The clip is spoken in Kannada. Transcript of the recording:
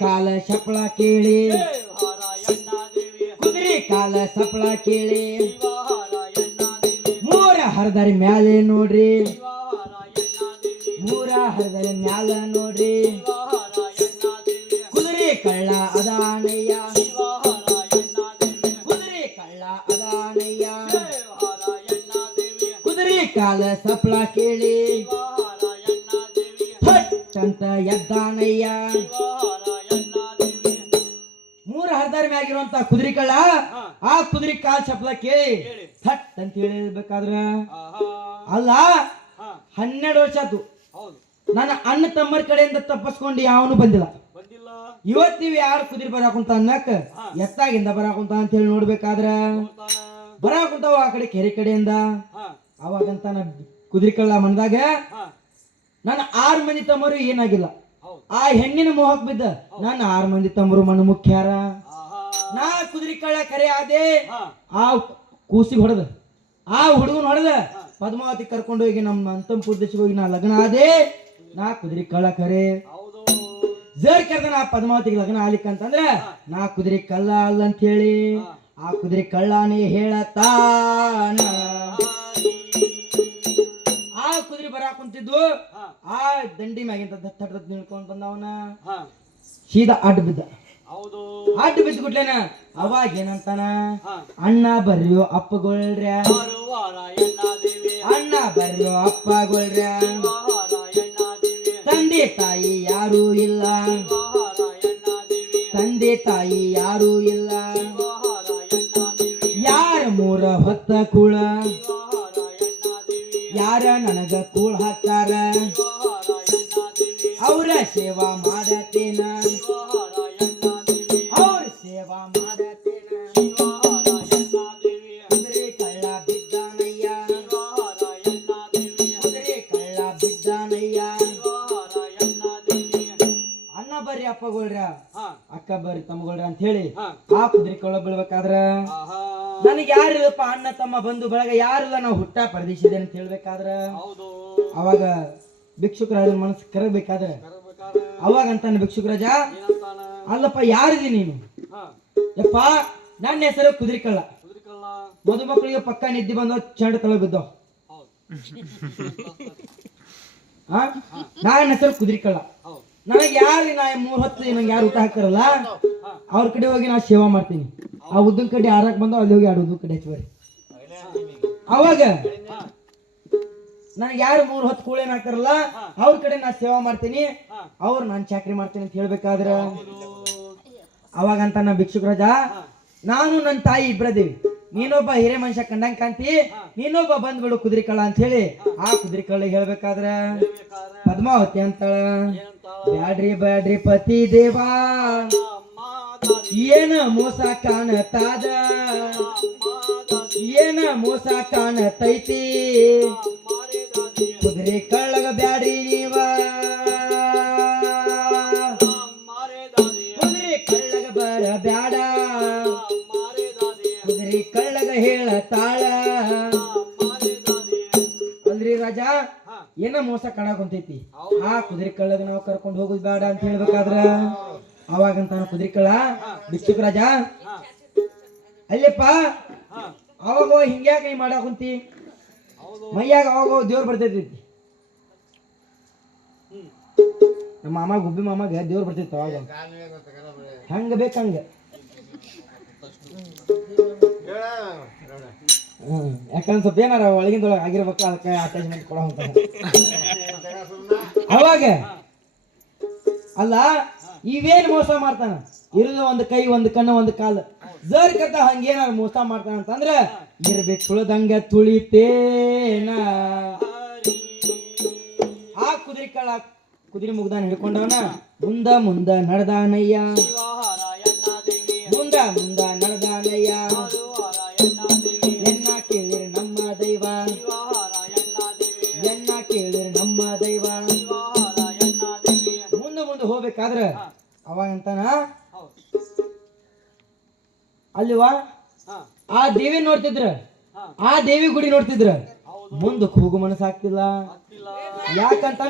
ಕಾಲ ಸಪ್ಪಳ ಕೇಳಿ. ಕುದುರೆ ಕಾಲ ಸಪ್ಪಳ ಕೇಳಿ. ಮೂರ ಹರದರಿ ಮ್ಯಾಲೆ ನೋಡ್ರಿ. ಮೂರ ಹರದರಿ ಮ್ಯಾಲ ನೋಡ್ರಿ. ಕಳ್ಳ ಅದಾನಯ್ಯ. ಕುದುರೆ ಕಳ್ಳ ಅದಾನಯ್ಯ. ಕುದುರೆ ಕಾಲ ಸಪ್ಪಳ ಕೇಳಿ. ಅಂತ ಎದ್ದಾನಯ್ಯ. ಮೂರ ಹರದಾರಿ ಮ್ಯಾಗಿರುವಂತ ಕುದುರೆ ಕಳ್ಳ ಆ ಕುದುರೆ ಕಾಲ್ ಚಪ್ಲ ಕೇಳಿ. ಥಟ್ ಅಂತ ಹೇಳಿರ್ಬೇಕಾದ್ರ ಅಲ್ಲ ಹನ್ನೆರಡು ವರ್ಷ ಆತು ನನ್ನ ಅಣ್ಣ ತಮ್ಮರ ಕಡೆಯಿಂದ ತಪ್ಪಿಸ್ಕೊಂಡು ಯಾವನು ಬಂದಿಲ್ಲ. ಬಂದಿಲ್ಲ ಇವತ್ತು ನೀವು ಯಾರು ಕುದುರೆ ಬರಾಕುಂತ ಅನ್ನಕ್ ಎತ್ತಾಗಿಂದ ಬರಾಕುಂತ ಅಂತ ಹೇಳಿ ನೋಡ್ಬೇಕಾದ್ರ? ಬರಾಕುಂತಾವ ಆ ಕಡೆ ಕೆರೆ ಕಡೆಯಿಂದ. ಅವಾಗಂತ ನಾ ಕುದುರೆ ಕಳ್ಳ ಮನದಾಗ ನನ್ನ ಆರ್ ಮಂದಿ ತಮ್ಮರು ಏನಾಗಿಲ್ಲ. ಆ ಹೆಣ್ಣಿನ ಮೋಹಕ್ ಬಿದ್ದ ನನ್ನ ಆರ್ ಮಂದಿ ತಮ್ಮರು ಮನ ಮುಖ್ಯಾರ. ನಾ ಕುದುರೆ ಕಳ್ಳ ಕರೆ ಆದೆ. ಆ ಕೂಸಿಗೆ ಹೊಡೆದ. ಆ ಹುಡುಗನ ಹೊಡೆದ. ಪದ್ಮಾವತಿ ಕರ್ಕೊಂಡು ಹೋಗಿ ನಮ್ಮ ಅಂತಂಪುರ ದೇಶಕ್ಕೆ ಹೋಗಿ ನಾ ಲಗ್ನ ಆದೆ. ನಾ ಕುದುರೆ ಕಳ್ಳ ಕರೆ. ಜರ್ ಕರ್ದ ನಾ ಪದ್ಮಾವತಿಗೆ ಲಗ್ನ ಆಲಿಕ್ ಅಂತಂದ್ರ ನಾ ಕುದುರೆ ಕಳ್ಳ ಅಲ್ಲ ಅಂತ ಹೇಳಿ ಆ ಕುದುರೆ ಕಳ್ಳನೇ ಹೇಳತಾನ. ಆ ಕುದುರೆ ಬರಾಕ್ ಕುಂತಿದ್ದು ಆ ದಂಡಿ ಮ್ಯಾಗಿಂತ ತಟ್ ನಿಲ್ಕೊಂಡ್ ಬಂದವನ. ಸೀದಾ ಅಡ್ಡ ಬಿದ್ದ. ಹೌದು. ಅಡ್ಡ ಬಿದ್ದ ಕುಟ್ಲೇನ ಅವಾಗ ಏನಂತಾನ ಅಣ್ಣ ಬರ್ರಿಯೋ ಅಪ್ಪಗೊಳ್ರ್ಯ. ಅಣ್ಣ ಬರ್ರಿಯೋ ಅಪ್ಪಗೊಳ್ರ್ಯ. ತಂದೆ ತಾಯಿ ಯಾರೂ ಇಲ್ಲ. ತಂದೆ ತಾಯಿ ಯಾರೂ ಇಲ್ಲ. ಯಾರ ಮೂರ ಹೊತ್ತ ಕೂಳ? ಯಾರ ನನಗ ಕೂಳ ಹಾಕ್ತಾರ? ಅವರ ಸೇವಾ ಮಾಡತೇನ? ಬರ್ರಿ ಅಪ್ಪಗಳ್ರ ಅಕ್ಕ ಬರ್ರಿ ತಮ್ಮಗಳ್ರ ಅಂತ ಹೇಳಿ ಆ ಕುದುರೆ ಬಿಡ್ಬೇಕಾದ್ರ ಬೀಳ್ಬೇಕಾದ್ರ? ನನಗೆ ಯಾರಿಲ್ಲಪ್ಪ ಅಣ್ಣ ತಮ್ಮ ಬಂಧು ಬಳಗ ಯಾರಿಲ್ಲ ನಾವು ಹುಟ್ಟ ಪರದೇಶಿದೆ ಅಂತ ಹೇಳ್ಬೇಕಾದ್ರ? ಅವಾಗ ಭಿಕ್ಷುಕರಾಜ ಮನಸ್ಸು ಕರಬೇಕಾದ್ರೆ ಅವಾಗ ಅಂತಾನೆ ಭಿಕ್ಷುಕರಾಜ? ಅಲ್ಲಪ್ಪ ಯಾರಿದಿ ನೀನು? ಯಪ್ಪ ನನ್ನ ಹೆಸರು ಕುದುರೆ ಮಧುಮಕ್ಕಳಿಗೆ ಕುದುರಿಕಲ್ಲ ಮದುಮಕ್ಕಳಿಗೆ ಪಕ್ಕ ನಿದ್ದೆ ಬಂದ ಚಂಡ ತಳ ಬಿದ್ದವ್ ಆ? ನನ್ನ ಹೆಸರು ಕುದುರೆ ಕಳ್ಳ ಹೌದು ನನಗೆ ಯಾರು ನಾ ಮೂರ್ ಹೊತ್ತು ನಂಗೆ ಯಾರು ಊಟ ಹಾಕ್ತಾರಲ್ಲ, ಅವ್ರ ಕಡೆ ಹೋಗಿ ನಾ ಸೇವಾ ಮಾಡ್ತೀನಿ. ಆ ಉದ್ದನ್ ಕಡೆ ಆರಕ್ ಬಂದ ಅಲ್ಲಿ ಹೋಗಿ ಆಡೋದು ಕಡೆ ಹಚ್ಚುವರಿ ಅವಾಗ ನನಗೆ ಯಾರು ಮೂರ್ ಹೊತ್ತು ಕೂಳೇನ್ ಹಾಕ್ತಾರಲ್ಲ, ಅವ್ರ ಕಡೆ ನಾ ಸೇವಾ ಮಾಡ್ತೀನಿ. ಅವ್ರು ನಾನು ಚಾಕ್ರಿ ಮಾಡ್ತೀನಿ ಅಂತ ಹೇಳ್ಬೇಕಾದ್ರ. ಅವಾಗ ಅಂತ ಭಿಕ್ಷುಕ್ ರಾಜ, ನಾನು ನನ್ನ ತಾಯಿ ಇಬ್ರದೇವಿ. ನೀನೊಬ್ಬ ಹಿರೇ ಮನುಷ್ಯ ಕಂಡಂಗ್ ಕಾಂತಿ ನೀನೊಬ್ಬ ಬಂದ್ಬಿಡು ಕುದುರೆ ಕಳ್ಳ ಅಂತ ಹೇಳಿ ಆ ಕುದುರೆ ಕಳ್ಳಿಗೆ ಹೇಳ್ಬೇಕಾದ್ರ? ಬೇಕಾದ್ರೆ ಪದ್ಮಾವತಿ ಅಂತಾಳ. ಬ್ಯಾಡ್ರಿ ಬ್ಯಾಡ್ರಿ ಪತಿ ದೇವಾ. ಏನ ಮೋಸ ಕಾಣತಾದ? ಏನ ಮೋಸ ಕಾಣತೈತಿ? ಅಲ್ರಿ ರಾಜ ಏನ ಮೋಸ ಕಾಣಕೊಂತೈತಿ ಆ ಕುದುರೆ ಕಳ್ಳಗ ನಾವು ಕರ್ಕೊಂಡು ಹೋಗುದ್ ಬೇಡ ಅಂತ ಹೇಳ್ಬೇಕಾದ್ರ? ಅವಾಗಂತ ಕುದುರೆ ಕಳ್ಳ? ರಾಜಾ? ರಾಜ ಅಲ್ಲಪ್ಪ ಅವಾಗ ಹಿಂಗ್ಯಾಕ ನೀ ಮಾಡಾಕುಂತಿ ಕುಂತಿ ಮೈಯಾಗ ಅವಾಗ ದೇವ್ರು ಬರ್ತೈತಿ. ನಮ್ಮ ಮಾಮ ಗುಬ್ಬಿ ಮಾಮಾಗ ದೇವ್ರು ಬರ್ತೈತಿ ಅವಾಗ. ಹಂಗ ಬೇಕಂಗ ಯಾಕಂದ್ರೆ ಸ್ವಲ್ಪ ಏನಾರ ಒಳಗಿಂದೊಳಗೆ ಆಗಿರ್ಬೇಕು, ಅದಕ್ಕೆ ಅಟ್ಯಾಚ್ಮೆಂಟ್ ಕೊಡೋ ಅವಾಗ, ಅಲ್ಲ, ಇವೇನ್ ಮೋಸ ಮಾಡ್ತಾನ? ಇರೋದು ಒಂದು ಕೈ, ಒಂದು ಕಣ್ಣು, ಒಂದು ಕಾಲು. ಜರ್ ಕತ್ತ ಹಂಗೇನಾರ ಮೋಸ ಮಾಡ್ತಾನ ಅಂತಂದ್ರೆ, ಇರ್ಬೇಕು ತುಳಿದಂಗ ತುಳಿತೇನ ಆ ಕುದುರೆ ಕಳ್ಳ, ಕುದುರೆ ಮುಗ್ದಾನ ಹಿಡ್ಕೊಂಡವನ, ಮುಂದ ಮುಂದ ನಡೆದಾನಯ್ಯ. ಅಂದ್ರ ಅವ ಅಂತಾನ ಅಲ್ಲಿವ? ಆ ದೇವಿ ನೋಡ್ತಿದ್ರ? ಆ ದೇವಿ ಗುಡಿ ನೋಡ್ತಿದ್ರ? ಮುಂದಕ್ಕೆ ಹೋಗು ಮನಸ್ಸಾಗ್ತಿಲ್ಲ ಯಾಕಂತ